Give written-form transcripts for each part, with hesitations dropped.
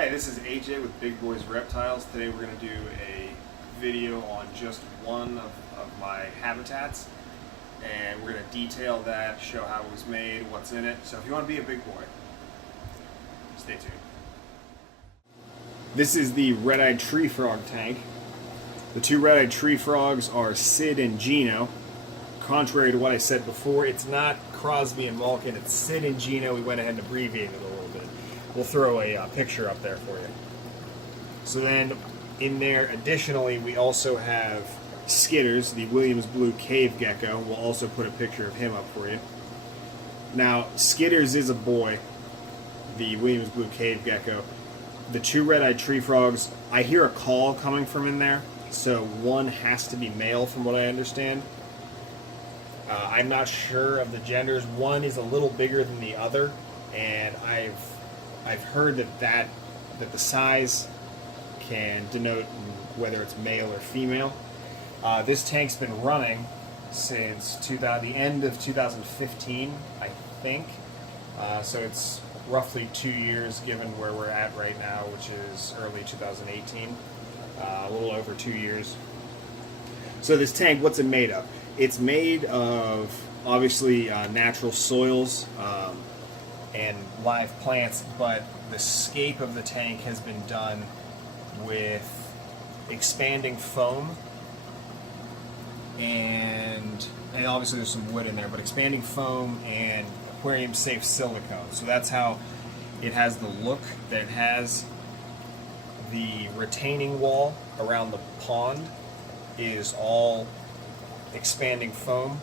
Hey, this is AJ with Big Boys Reptiles. Today we're going to do a video on just one of my habitats, and we're going to detail that, show how it was made, what's in it. So if you want to be a big boy, stay tuned. This is the red-eyed tree frog tank. The two red-eyed tree frogs are Sid and Gino. Contrary to what I said before, it's not Crosby and Malkin, it's Sid and Gino. We went ahead and abbreviated it a little bit. We'll throw a picture up there for you. So then in there, additionally, we also have Skitters, the Williams blue cave gecko. We'll also put a picture of him up for you. Now, Skitters is a boy, the Williams blue cave gecko. The two red-eyed tree frogs, I hear a call coming from in there, so one has to be male from what I understand. I'm not sure of the genders. One is a little bigger than the other, and I've heard that the size can denote whether it's male or female. This tank's been running since the end of 2015, I think. So it's roughly 2 years given where we're at right now, which is early 2018. A little over 2 years. So this tank, what's it made of? It's made of, obviously, natural soils and live plants, but the scape of the tank has been done with expanding foam, and obviously there's some wood in there, but expanding foam and aquarium safe silicone. So that's how it has the look that it has. The retaining wall around the pond is all expanding foam.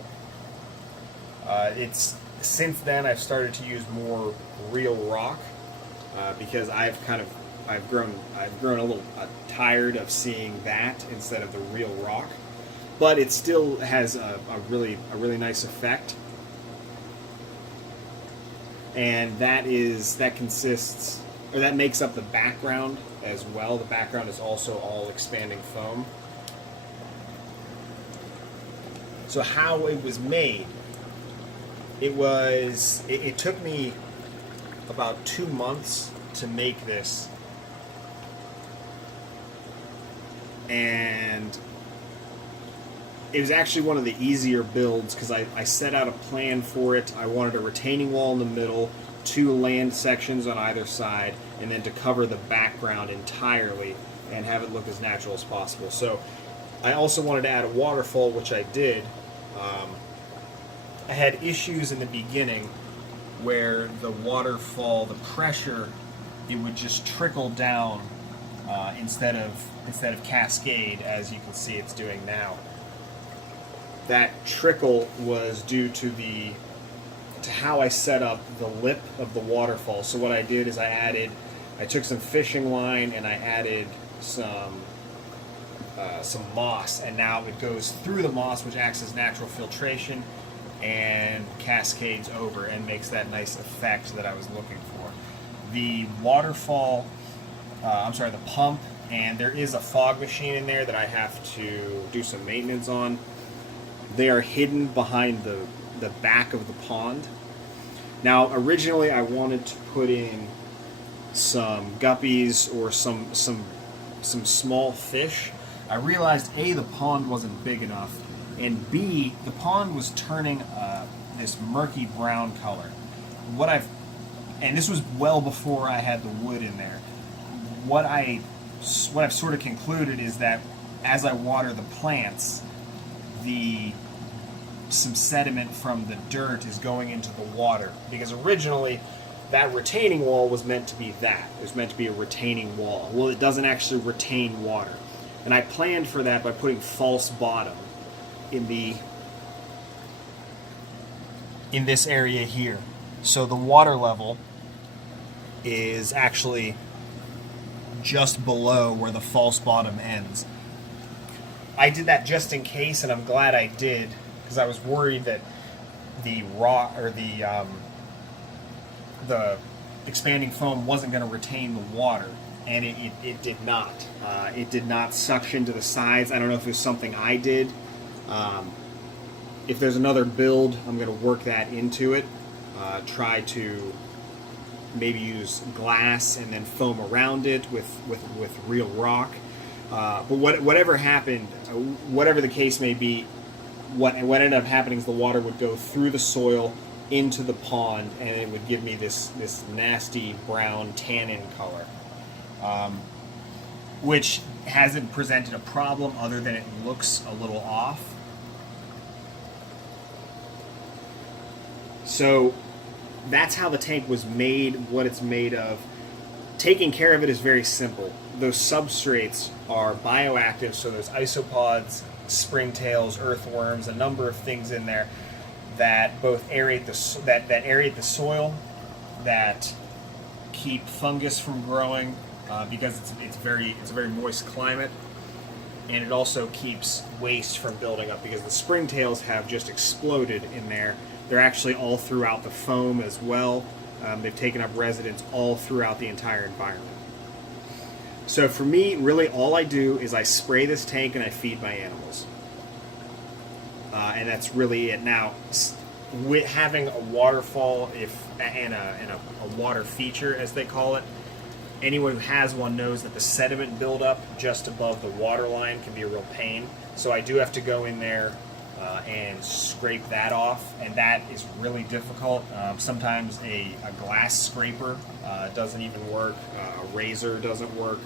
Since then I've started to use more real rock because I've grown a little tired of seeing that instead of the real rock, but it still has a really nice effect. And that makes up the background as well. The background is also all expanding foam. So how it was made, it took me about 2 months to make this, and it was actually one of the easier builds because I set out a plan for it. I wanted a retaining wall in the middle, 2 land sections on either side, and then to cover the background entirely and have it look as natural as possible. So I also wanted to add a waterfall, which I did. I had issues in the beginning where the waterfall, the pressure, it would just trickle down instead of cascade, as you can see it's doing now. That trickle was due to how I set up the lip of the waterfall. So what I did is I took some fishing line and I added some moss, and now it goes through the moss, which acts as natural filtration and cascades over and makes that nice effect that I was looking for. The waterfall, the pump, and there is a fog machine in there that I have to do some maintenance on. They are hidden behind the back of the pond. Now, originally I wanted to put in some guppies or some small fish. I realized A, the pond wasn't big enough, and B, the pond was turning this murky brown color. And this was well before I had the wood in there. What I've sort of concluded is that as I water the plants, some sediment from the dirt is going into the water, because originally that retaining wall was meant to be that. It was meant to be a retaining wall. Well, it doesn't actually retain water. And I planned for that by putting false bottom in this area here. So the water level is actually just below where the false bottom ends. I did that just in case, and I'm glad I did, because I was worried that the the expanding foam wasn't going to retain the water, and it did not. It did not suction to the sides. I don't know if it was something I did. If there's another build, I'm going to work that into it. Try to maybe use glass and then foam around it with real rock. But whatever happened, whatever the case may be, what ended up happening is the water would go through the soil into the pond, and it would give me this nasty brown tannin color, which hasn't presented a problem other than it looks a little off. So that's how the tank was made, what it's made of. Taking care of it is very simple. Those substrates are bioactive, so there's isopods, springtails, earthworms, a number of things in there that both aerate aerate the soil, that keep fungus from growing because it's a very moist climate, and it also keeps waste from building up because the springtails have just exploded in there. They're actually all throughout the foam as well. They've taken up residence all throughout the entire environment. So for me, really all I do is I spray this tank and I feed my animals. And that's really it. Now, with having a waterfall and a water feature, as they call it, anyone who has one knows that the sediment buildup just above the water line can be a real pain. So I do have to go in there and scrape that off, and that is really difficult. Sometimes a glass scraper doesn't even work. A razor doesn't work.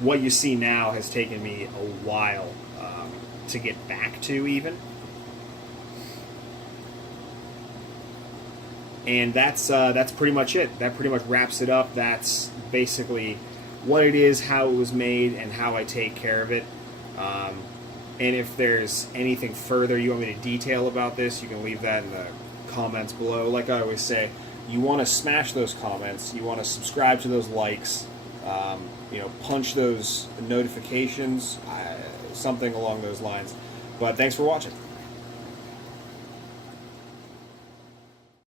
What you see now has taken me a while to get back to even. And that's pretty much it. That pretty much wraps it up. That's basically what it is, how it was made, and how I take care of it. And if there's anything further you want me to detail about this, you can leave that in the comments below. Like I always say, you want to smash those comments. You want to subscribe to those likes. Punch those notifications, something along those lines. But thanks for watching.